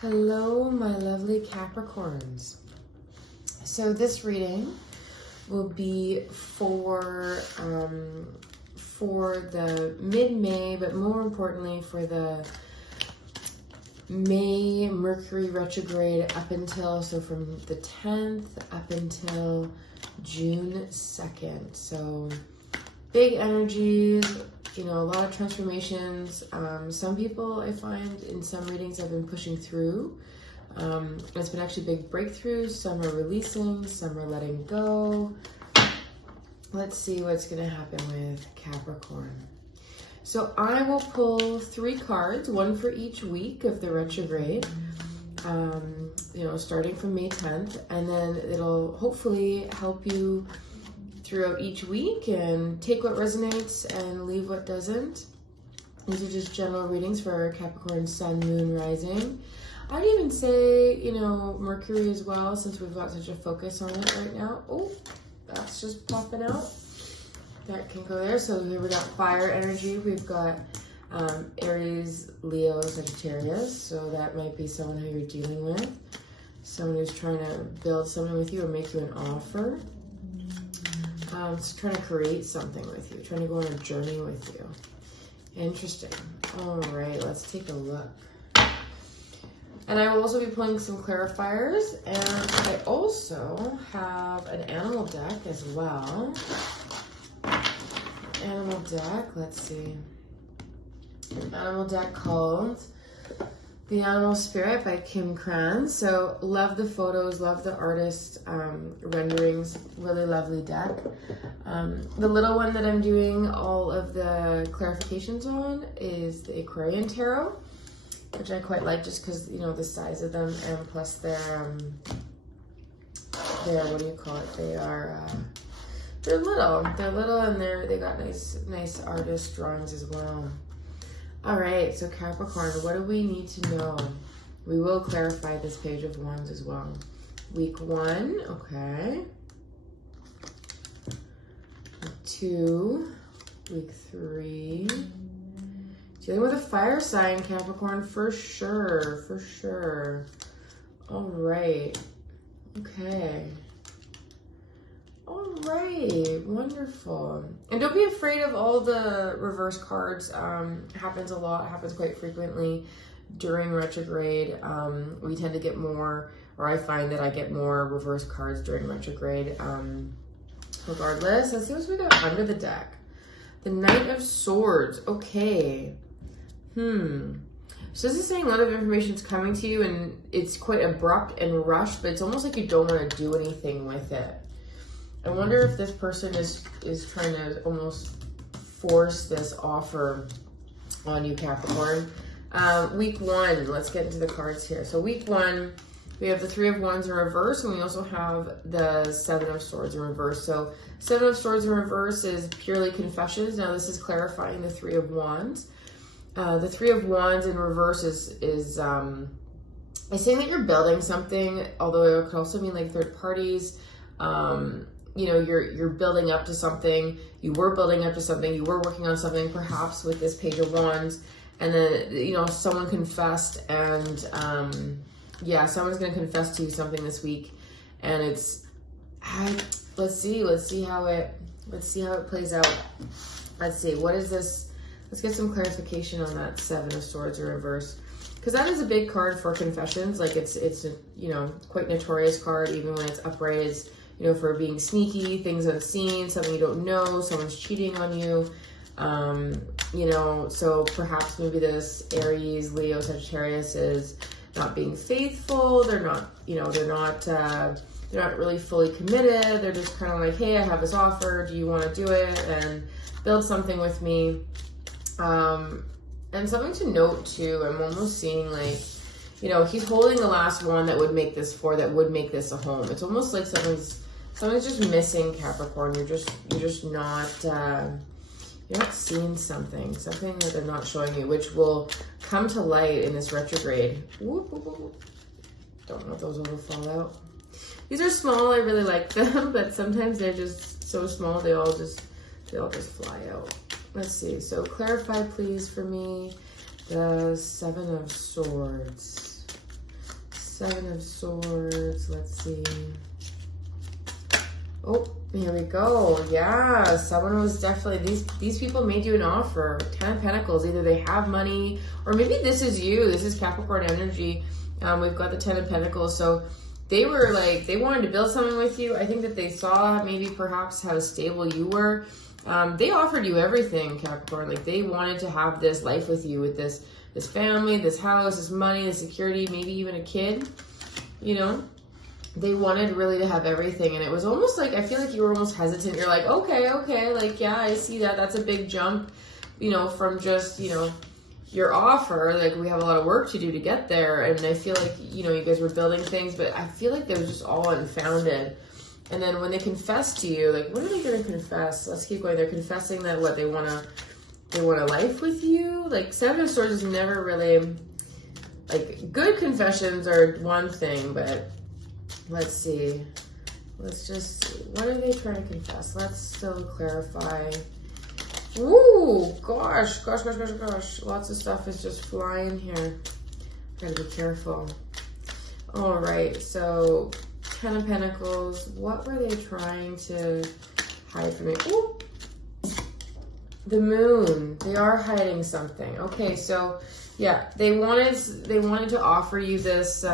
Hello, my lovely Capricorns. So this reading will be for the mid-May, but more importantly for the May Mercury Retrograde up until, so from the 10th up until June 2nd. So big energies, you know, a lot of transformations. Some people I find in some readings have been pushing through. It's been actually big breakthroughs. Some are releasing, some are letting go. Let's see what's going to happen with Capricorn. So I will pull 3 cards, one for each week of the retrograde, you know, starting from May 10th, and then it'll hopefully help you throughout each week and take what resonates and leave what doesn't. These are just general readings for Capricorn, Sun, Moon, Rising. I'd even say, you know, Mercury as well, since we've got such a focus on it right now. Oh, that's just popping out. That can go there. So here we got fire energy. We've got Aries, Leo, Sagittarius. So that might be someone who you're dealing with. Someone who's trying to build something with you or make you an offer. Just trying to create something with you, trying to go on a journey with you. Interesting. All right, let's take a look. And I will also be pulling some clarifiers, and I also have an animal deck as well. Animal deck, let's see. An animal deck called The Animal Spirit by Kim Kranz. So love the photos, love the artist renderings, really lovely deck. The little one that I'm doing all of the clarifications on is the Aquarian Tarot, which I quite like just because, you know, the size of them, and plus their what do you call it? They're little and they got nice artist drawings as well. All right, so Capricorn, what do we need to know? We will clarify this Page of Wands as well. Week 1, okay. Week 2, week 3. Dealing with a fire sign, Capricorn, for sure, for sure. All right, okay. All right, wonderful. And don't be afraid of all the reverse cards. Happens a lot, happens quite frequently during retrograde. We tend to get more, or I find that I get more reverse cards during retrograde. Regardless, let's see what we got under the deck. The Knight of Swords, okay. So this is saying a lot of information is coming to you and it's quite abrupt and rushed, but it's almost like you don't want to do anything with it. I wonder if this person is trying to almost force this offer on you, Capricorn. Week 1, let's get into the cards here. So week 1, we have the 3 of Wands in reverse, and we also have the 7 of Swords in reverse. So 7 of Swords in reverse is purely confessions. Now this is clarifying the 3 of Wands. The 3 of Wands in reverse is saying that you're building something, although it could also mean like third parties. You know, you're building up to something. You were building up to something. You were working on something, perhaps with this Page of Wands, and then, you know, someone confessed, and yeah, someone's gonna confess to you something this week, and it's let's see how it plays out. Let's see, what is this? Let's get some clarification on that 7 of Swords in reverse, because that is a big card for confessions. Like it's a, you know, quite notorious card, even when it's upright. It's, you know, for being sneaky, things unseen, something you don't know, someone's cheating on you. You know, so perhaps maybe this Aries, Leo, Sagittarius is not being faithful. They're not, you know, they're not really fully committed. They're just kind of like, hey, I have this offer. Do you want to do it and build something with me? And something to note too, I'm almost seeing like, you know, he's holding the last one that would make this a home. It's almost like something's just missing, Capricorn. You're just not, you're not seeing something that they're not showing you, which will come to light in this retrograde. Whoop, whoop, whoop. Don't know if those will fall out. These are small, I really like them, but sometimes they're just so small, they all just fly out. Let's see, so clarify please for me the 7 of Swords. Seven of Swords, let's see. Oh, here we go. Yeah, someone was definitely, these people made you an offer. 10 of Pentacles, either they have money, or maybe this is you. This is Capricorn energy. We've got the 10 of Pentacles. So they were like, they wanted to build something with you. I think that they saw maybe perhaps how stable you were. They offered you everything, Capricorn. Like they wanted to have this life with you, with this family, this house, this money, this security, maybe even a kid, you know? They wanted really to have everything, and it was almost like, I feel like you were almost hesitant. You're like, okay, like, yeah, I see that. That's a big jump, you know, from just, you know, your offer. Like, we have a lot of work to do to get there, and I feel like, you know, you guys were building things, but I feel like they were just all unfounded. And then when they confess to you, like, what are they going to confess? Let's keep going. They're confessing that what they want a life with you. Like, Seven of Swords is never really, like, good confessions are one thing, but let's see. Let's just, what are they trying to confess? Let's still clarify. Ooh, gosh. Lots of stuff is just flying here. Gotta be careful. All right, so 10 of Pentacles. What were they trying to hide from me? Ooh. The Moon. They are hiding something. Okay, so yeah, they wanted to offer you this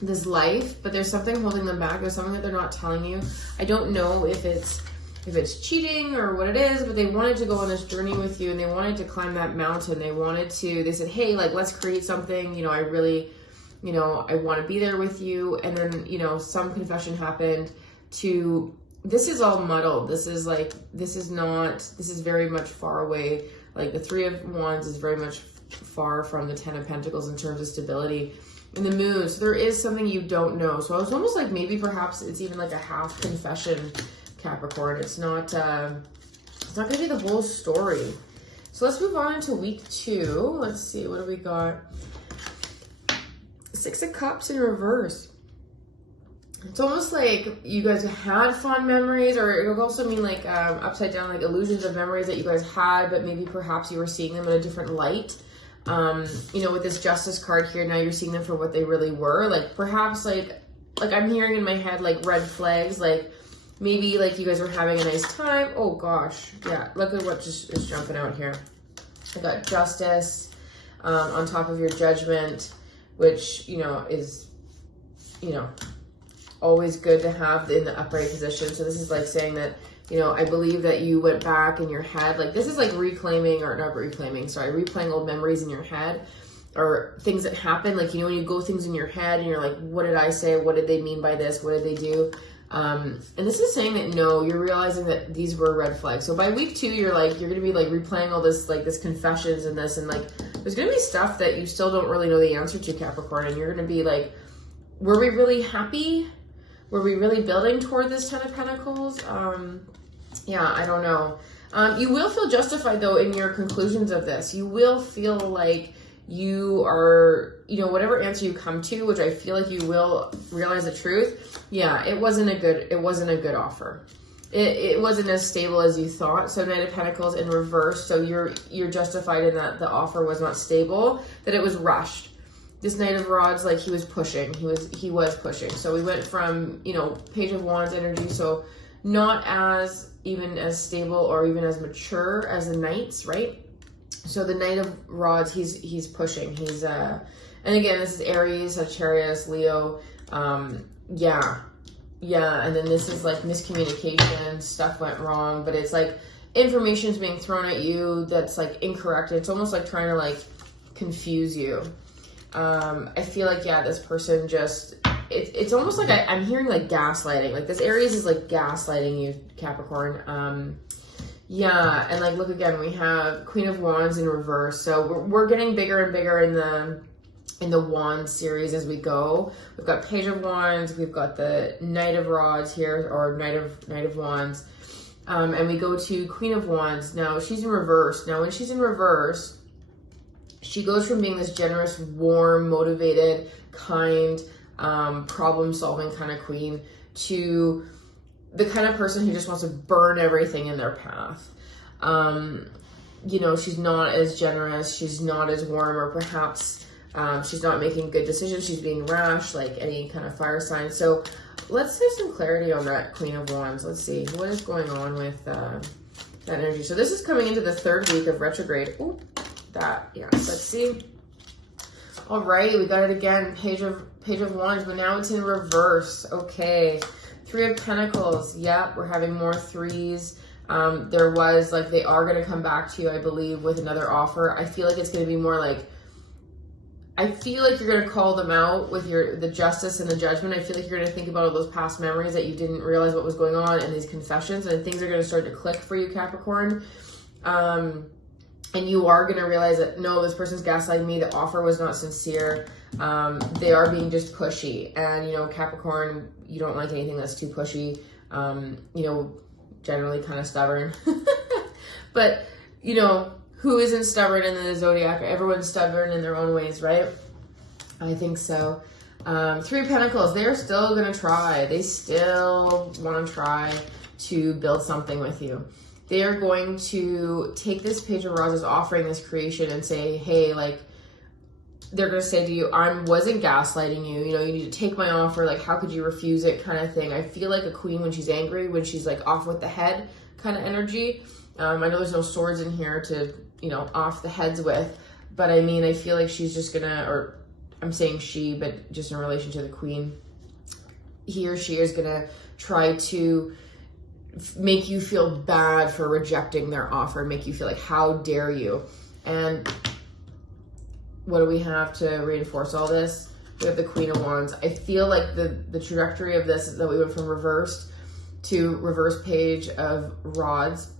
this life, but there's something holding them back. There's something that they're not telling you. I don't know if it's cheating or what it is, but they wanted to go on this journey with you, and they wanted to climb that mountain. They said, hey, like, let's create something. You know, I really, you know, I want to be there with you. And then, you know, some confession happened to, this is all muddled. This is very much far away. Like the Three of Wands is very much far from the 10 of Pentacles in terms of stability. And the Moon, so there is something you don't know. So I was almost like, maybe perhaps it's even like a half confession, Capricorn. It's not going to be the whole story. So let's move on into week 2. Let's see, what do we got? Six of Cups in reverse. It's almost like you guys had fond memories, or it would also mean like upside down, like illusions of memories that you guys had, but maybe perhaps you were seeing them in a different light. You know, with this Justice card here, now you're seeing them for what they really were. Like perhaps like I'm hearing in my head, like red flags, like maybe like you guys were having a nice time. Oh gosh. Yeah. Look at what just is jumping out here. I got Justice, on top of your Judgment, which, you know, is, you know, always good to have in the upright position. So this is like saying that, you know, I believe that you went back in your head. Like this is like replaying old memories in your head, or things that happen. Like, you know, when you go things in your head and you're like, what did I say? What did they mean by this? What did they do? And this is saying that, no, you're realizing that these were red flags. So by week 2, you're going to be like replaying all this, like this confessions and this, and like, there's going to be stuff that you still don't really know the answer to, Capricorn. And you're going to be like, were we really happy? Were we really building toward this 10 of Pentacles? Yeah, I don't know. You will feel justified, though, in your conclusions of this. You will feel like you are, you know, whatever answer you come to, which I feel like you will realize the truth. Yeah, it wasn't a good offer. It wasn't as stable as you thought. So Knight of Pentacles in reverse. So you're justified in that the offer was not stable, that it was rushed. This Knight of Rods, like he was pushing. He was pushing. So we went from, you know, Page of Wands energy, so not as even as stable or even as mature as the Knights, right? So the Knight of Rods, he's pushing. He's and again, this is Aries, Sagittarius, Leo. Yeah. And then this is like miscommunication, stuff went wrong, but it's like information's being thrown at you that's like incorrect. It's almost like trying to like confuse you. I feel like, yeah, this person just, it's almost like I'm hearing like gaslighting. Like this Aries is like gaslighting you, Capricorn. Yeah, and like, look again, we have Queen of Wands in reverse. So we're getting bigger and bigger in the Wands series as we go. We've got Page of Wands, we've got the Knight of Rods here, or Knight of Wands. And we go to Queen of Wands. Now she's in reverse. Now when she's in reverse, she goes from being this generous, warm, motivated, kind, problem-solving kind of queen to the kind of person who just wants to burn everything in their path. You know, she's not as generous, she's not as warm, or perhaps She's not making good decisions. She's being rash, like any kind of fire sign. So let's have some clarity on that Queen of Wands. Let's see what is going on with that energy. So this is coming into the 3rd week of retrograde. Ooh, yeah, let's see. All right, we got it again. Page of Wands, but now it's in reverse. Okay. 3 of Pentacles. Yep, we're having more 3s. There was, like, they are going to come back to you, I believe, with another offer. I feel like it's going to be more like, I feel like you're going to call them out with the justice and the judgment. I feel like you're going to think about all those past memories that you didn't realize what was going on, and these confessions, and things are going to start to click for you, Capricorn. And you are going to realize that, no, this person's gaslighting me. The offer was not sincere. They are being just pushy. And, you know, Capricorn, you don't like anything that's too pushy. You know, generally kind of stubborn. But, you know, who isn't stubborn in the zodiac? Everyone's stubborn in their own ways, right? I think so. 3 of Pentacles, they're still going to try. They still want to try to build something with you. They are going to take this Page of Roses offering, this creation, and say, hey, like, they're going to say to you, I wasn't gaslighting you. You know, you need to take my offer. Like, how could you refuse it, kind of thing. I feel like a queen when she's angry, when she's, like, off with the head kind of energy. I know there's no swords in here to, you know, off the heads with. But, I mean, I feel like she's just going to, or I'm saying she, but just in relation to the queen, he or she is going to try to make you feel bad for rejecting their offer, make you feel like, how dare you? And what do we have to reinforce all this? We have the Queen of Wands. I feel like the trajectory of this is that we went from reversed to reverse Page of Rods,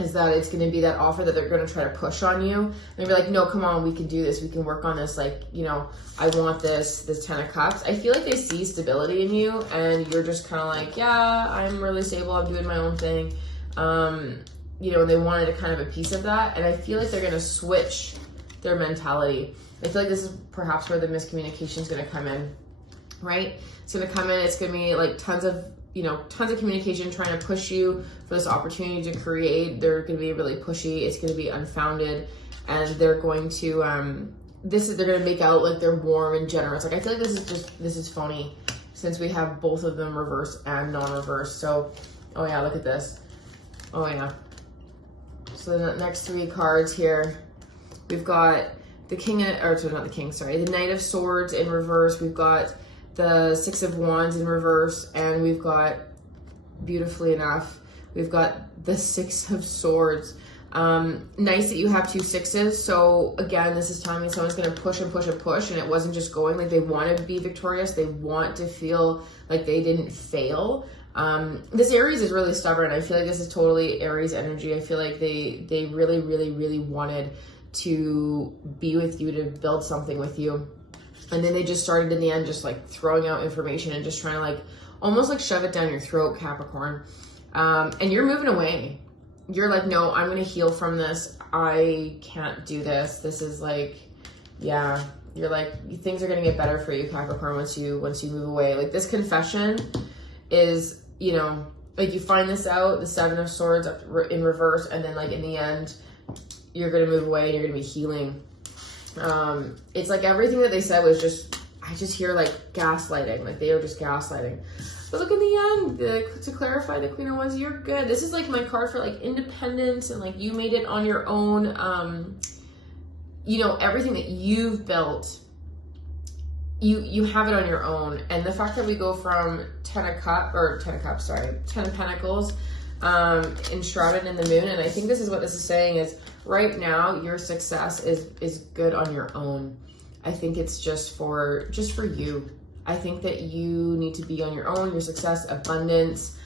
is that it's going to be that offer that they're going to try to push on you. And they'll be like, no, come on, we can do this. We can work on this. Like, you know, I want this 10 of Cups. I feel like they see stability in you, and you're just kind of like, yeah, I'm really stable. I'm doing my own thing. You know, they wanted a kind of a piece of that. And I feel like they're going to switch their mentality. I feel like this is perhaps where the miscommunication is going to come in, right? It's going to come in. It's going to be like tons of communication trying to push you for this opportunity to create. They're going to be really pushy. It's going to be unfounded, and they're going to they're going to make out like they're warm and generous. Like, I feel like this is phony, since we have both of them reverse and non-reverse. So, oh yeah, look at this. Oh yeah. So the next 3 cards here, we've got the the Knight of Swords in reverse. We've got the 6 of Wands in reverse, and we've got, beautifully enough, we've got the 6 of Swords. Nice that you have 2 6s. So again, this is telling me someone's going to push and push and push, and it wasn't just going, like, they want to be victorious. They want to feel like they didn't fail. This Aries is really stubborn. I feel like this is totally Aries energy. I feel like they really, really, really wanted to be with you, to build something with you. And then they just started in the end just like throwing out information and just trying to like almost like shove it down your throat, Capricorn. And you're moving away. You're like, no, I'm going to heal from this. I can't do this. This is like, yeah, you're like, things are going to get better for you, Capricorn, once you move away. Like, this confession is, you know, like, you find this out, the 7 of Swords in reverse, and then like in the end, you're going to move away and you're going to be healing. It's like everything that they said was just, I just hear like gaslighting, like they were just gaslighting. But look, in the end, to clarify, the Queen of Wands, you're good. This is like my card for like independence, and like you made it on your own. You know, everything that you've built, you have it on your own. And the fact that we go from 10 of Pentacles, enshrouded in the moon, and I think this is what this is saying is, right now your success is good on your own. I think it's just for you. I think that you need to be on your own, your success, abundance.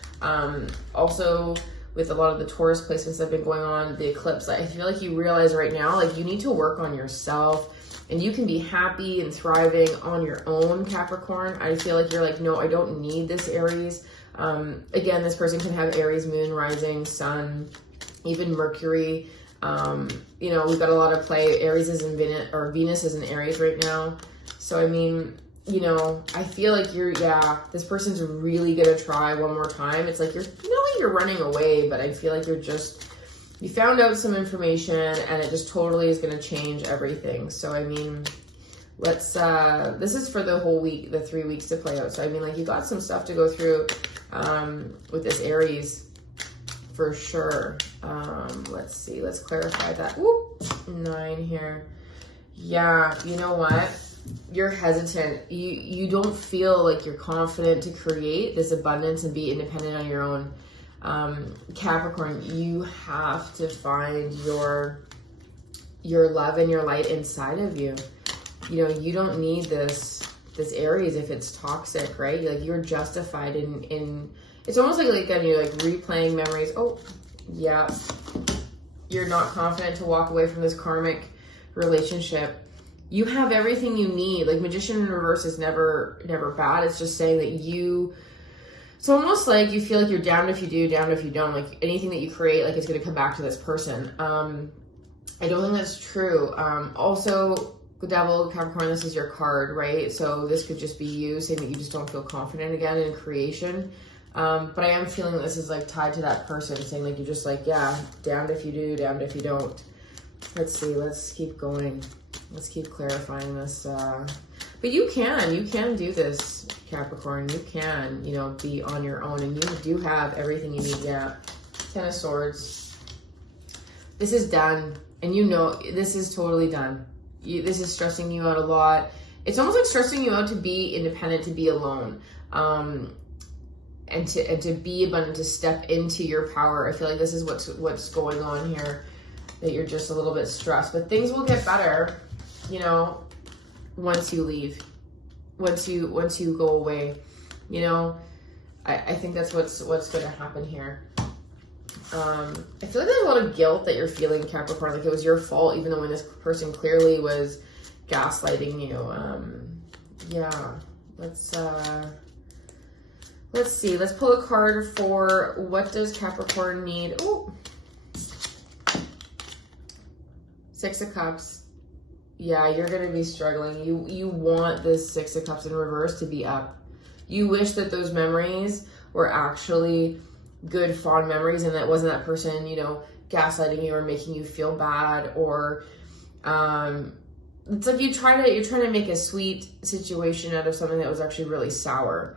Also, with a lot of the Taurus placements that have been going on, the eclipse, I feel like you realize right now, like, you need to work on yourself, and you can be happy and thriving on your own, Capricorn. I feel like you're like, no, I don't need this Aries. Again, this person can have Aries, moon, rising, sun, even Mercury. You know, we've got a lot of play. Aries is in Venus is in Aries right now. So, I mean, you know, I feel like this person's really going to try one more time. It's like, you're running away, but I feel like you found out some information, and it just totally is going to change everything. So, I mean, This is for the whole week, the 3 weeks to play out. So, I mean, like, you got some stuff to go through with this Aries for sure. Let's see, let's clarify that. Whoop, 9 here. Yeah, you know what? You're hesitant. You don't feel like you're confident to create this abundance and be independent on your own. Capricorn, you have to find your love and your light inside of you. You know, you don't need this Aries if it's toxic, right? Like, you're justified in it's almost like again, you're like replaying memories. Oh, yeah. You're not confident to walk away from this karmic relationship. You have everything you need. Like, Magician in reverse is never bad. It's just saying that it's almost like you feel like you're damned if you do, damned if you don't. Like, anything that you create, like, it's going to come back to this person. I don't think that's true. Also, the Devil, Capricorn, this is your card, right? So this could just be you saying that you just don't feel confident again in creation. But I am feeling that this is like tied to that person, saying like, you're just like, yeah, damned if you do, damned if you don't. Let's see, let's keep going. Let's keep clarifying this. But you can do this, Capricorn. You can, you know, be on your own, and you do have everything you need. Yeah. 10 of Swords. This is done. And you know, this is totally done. This is stressing you out a lot. It's almost like stressing you out to be independent, to be alone. And to be abundant, to step into your power. I feel like this is what's going on here, that you're just a little bit stressed. But things will get better, you know, once you leave, once you go away. You know, I think that's what's going to happen here. I feel like there's a lot of guilt that you're feeling, Capricorn, like it was your fault, even though when this person clearly was gaslighting you. Yeah, let's see. Let's pull a card for what does Capricorn need. Oh, 6 of Cups. Yeah, you're going to be struggling. You want this 6 of Cups in reverse to be up. You wish that those memories were actually good, fond memories, and that wasn't that person, you know, gaslighting you or making you feel bad, or it's like you're trying to make a sweet situation out of something that was actually really sour.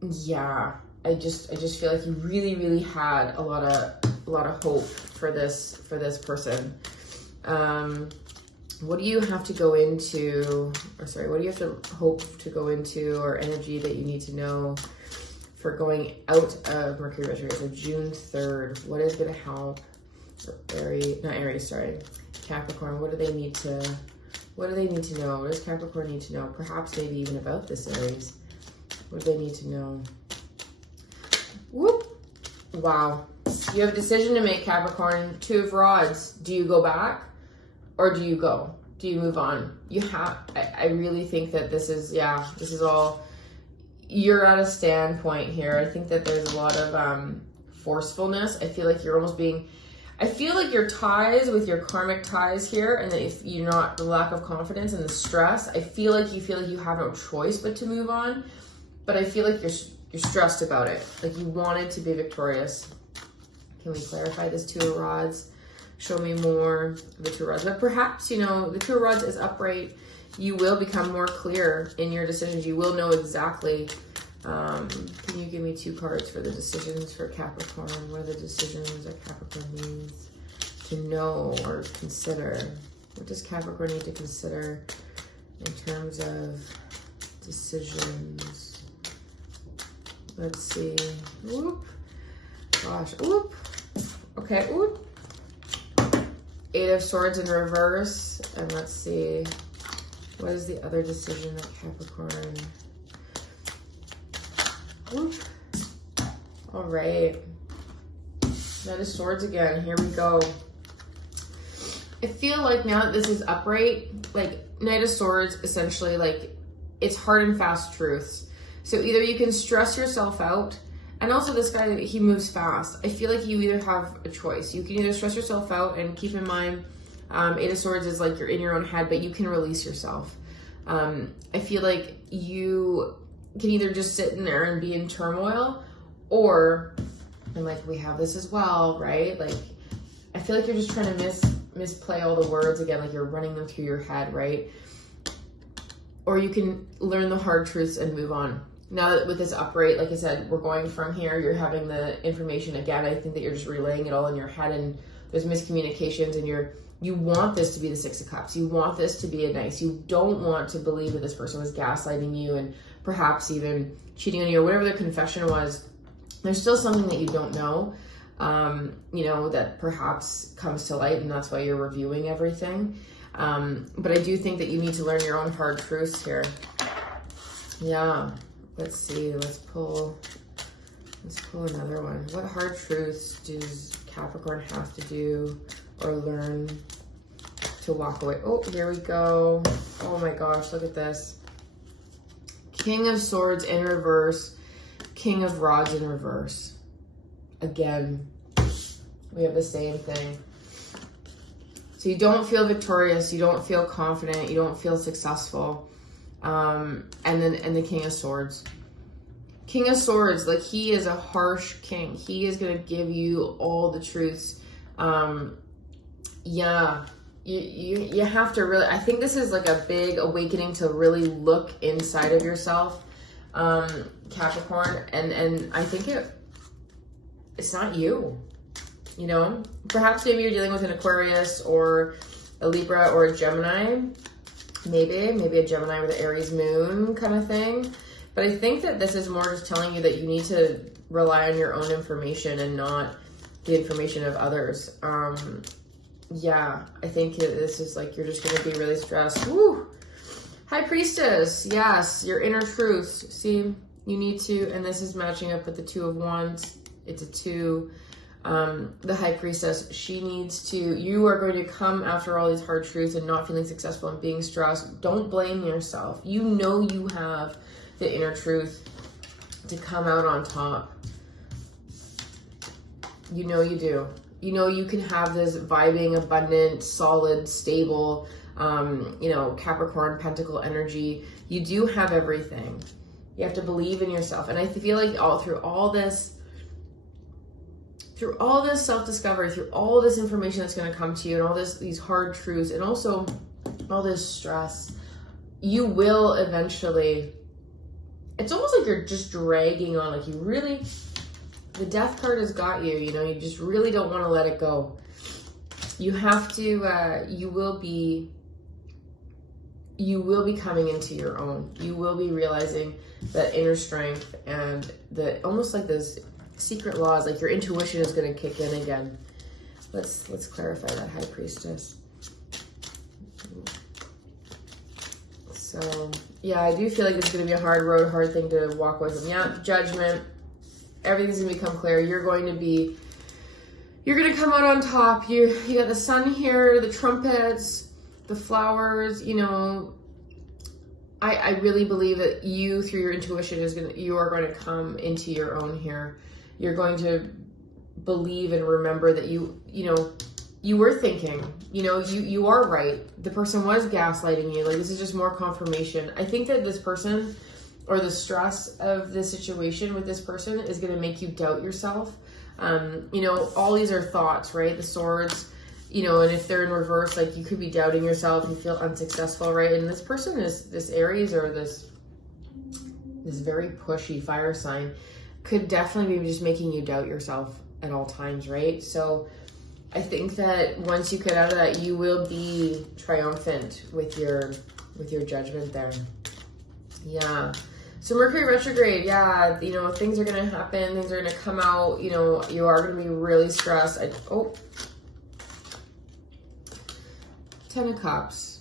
Yeah, I just feel like you really had a lot of hope for this person. What do you have to go into, or sorry, what do you have to hope to go into, or energy that you need to know for going out of Mercury Retrograde? So June 3rd, what is going to help? Capricorn, what do they need to know? What does Capricorn need to know? Perhaps maybe even about this Aries. What do they need to know? Whoop. Wow. You have a decision to make, Capricorn. 2 of Rods. Do you go back or do you go? Do you move on? I really think that this is all, you're at a standpoint here. I think that there's a lot of forcefulness. I feel like you're almost I feel like your ties with your karmic ties here, and that if you're not, the lack of confidence and the stress, I feel like you have no choice but to move on. But I feel like you're stressed about it. Like you wanted to be victorious. Can we clarify this 2 of Rods? Show me more of the 2 of Rods. But perhaps, you know, the 2 of Rods is upright. You will become more clear in your decisions. You will know exactly. Can you give me 2 cards for the decisions for Capricorn? What are the decisions that Capricorn needs to know or consider? What does Capricorn need to consider in terms of decisions? Let's see. Whoop. Gosh. Whoop. Okay. Whoop. 8 of Swords in reverse. And let's see. What is the other decision that Capricorn... Whoop. All right. Knight of Swords again. Here we go. I feel like now that this is upright, like Knight of Swords, essentially, like it's hard and fast truths. So either you can stress yourself out, and also this guy, he moves fast. I feel like you either have a choice. You can either stress yourself out, and keep in mind, 8 of Swords is like you're in your own head, but you can release yourself. I feel like you can either just sit in there and be in turmoil, or, and like we have this as well, right? Like, I feel like you're just trying to misplay all the words again, like you're running them through your head, right? Or you can learn the hard truths and move on. Now that with this upright, like I said, we're going from here, you're having the information again. I think that you're just relaying it all in your head, and there's miscommunications, and you want this to be the Six of Cups. You want this to be a nice. You don't want to believe that this person was gaslighting you and perhaps even cheating on you or whatever their confession was. There's still something that you don't know, you know, that perhaps comes to light, and that's why you're reviewing everything. But I do think that you need to learn your own hard truths here. Yeah. Let's see. Let's pull another one. What hard truths does Capricorn have to do or learn to walk away? Oh, here we go. Oh my gosh, look at this. King of Swords in reverse. King of Rods in reverse. Again, we have the same thing. So you don't feel victorious, you don't feel confident, you don't feel successful. And the King of Swords. King of Swords, like he is a harsh king. He is going to give you all the truths. Yeah, you have to really, I think this is like a big awakening to really look inside of yourself, Capricorn. And I think it's not you, you know, perhaps maybe you're dealing with an Aquarius or a Libra or a Gemini. Maybe a Gemini with an Aries moon kind of thing. But I think that this is more just telling you that you need to rely on your own information and not the information of others. Yeah, I think this is like you're just going to be really stressed. Woo! High Priestess. Yes, your inner truths. See, you need to, and this is matching up with the Two of Wands. It's a 2. The High Priestess, she needs to, you are going to come after all these hard truths and not feeling successful and being stressed. Don't blame yourself. You know you have the inner truth to come out on top. You know you do. You know you can have this vibing, abundant, solid, stable, you know, Capricorn, Pentacle energy. You do have everything. You have to believe in yourself. And I feel like through all this self-discovery, through all this information that's going to come to you and all these hard truths and also all this stress, you will eventually, it's almost like you're just dragging on, like you really, the Death card has got you, you know, you just really don't want to let it go. You have to, you will be coming into your own. You will be realizing that inner strength and almost like this secret laws, like your intuition is going to kick in again. Let's clarify that, High Priestess. So yeah, I do feel like it's going to be a hard road, hard thing to walk away from. Yeah, Judgment. Everything's going to become clear. You're going to come out on top. You got the sun here, the trumpets, the flowers, you know. I really believe that you, through your intuition, you are going to come into your own here. You're going to believe and remember that you were thinking, you are right. The person was gaslighting you. Like, this is just more confirmation. I think that this person or the stress of the situation with this person is going to make you doubt yourself. All these are thoughts, right? The swords, and if they're in reverse, like you could be doubting yourself, you feel unsuccessful, right? And this person is this Aries or this very pushy fire sign could definitely be just making you doubt yourself at all times, right? So I think that once you get out of that, you will be triumphant with your judgment there. Yeah. So Mercury retrograde, yeah, things are going to happen. Things are going to come out. You are going to be really stressed. 10 of Cups,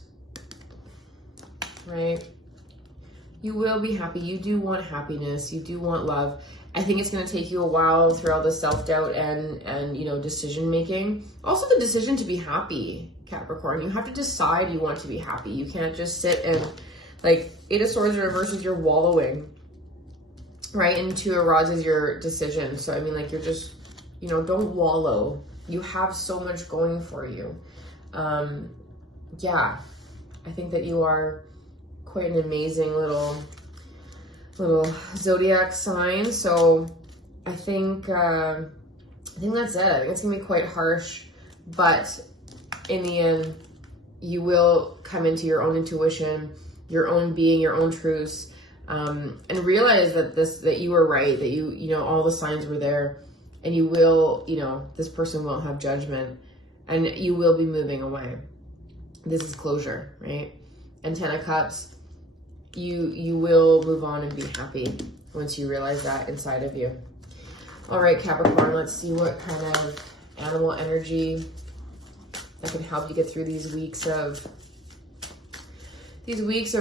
right? You will be happy. You do want happiness. You do want love. I think it's going to take you a while through all the self-doubt and decision-making. Also the decision to be happy, Capricorn. You have to decide you want to be happy. You can't just sit and, like, 8 of Swords in reverse is you're wallowing, right? And 2 of Rods is your decision. So, I mean, like, you're just, don't wallow. You have so much going for you. Yeah, I think that you are quite an amazing little zodiac sign. So I think that's it. I think it's gonna be quite harsh, but in the end, you will come into your own intuition, your own being, your own truths, and realize that you were right, that you know, all the signs were there, and you will, you know, this person won't have judgment, and you will be moving away. This is closure, right? And 10 of Cups, you will move on and be happy once you realize that inside of you. All right, Capricorn, let's see what kind of animal energy that can help you get through these weeks of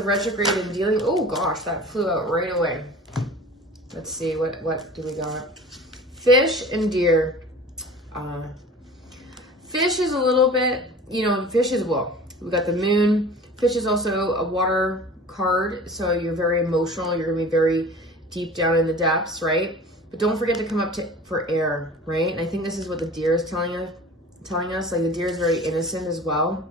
retrograde and dealing. Oh gosh, that flew out right away. Let's see, what do we got? Fish and deer. Fish is a little bit, you know, fish is, well, we got the moon. Fish is also a water card, so you're very emotional. You're gonna be very deep down in the depths, right? But don't forget to come up for air, right? And I think this is what the deer is telling us. Like, the deer is very innocent as well.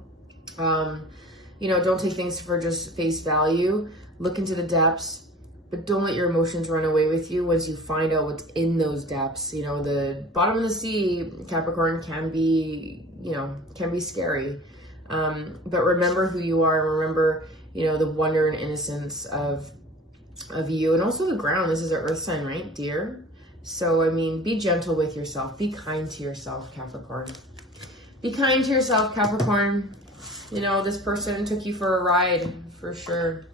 You know, don't take things for just face value. Look into the depths, but don't let your emotions run away with you once you find out what's in those depths. You know, the bottom of the sea, Capricorn, can be, you know, can be scary. But remember who you are, and remember, you know, the wonder and innocence of you, and also the ground. This is an earth sign, right? Deer. So, I mean, be gentle with yourself. Be kind to yourself, Capricorn. Be kind to yourself, Capricorn. You know, this person took you for a ride, for sure.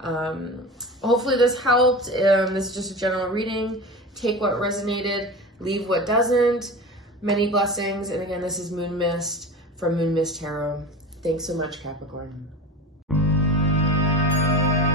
Hopefully this helped. This is just a general reading. Take what resonated, leave what doesn't. Many blessings. And again, this is Moon Mist from Moon Mist Tarot. Thanks so much, Capricorn.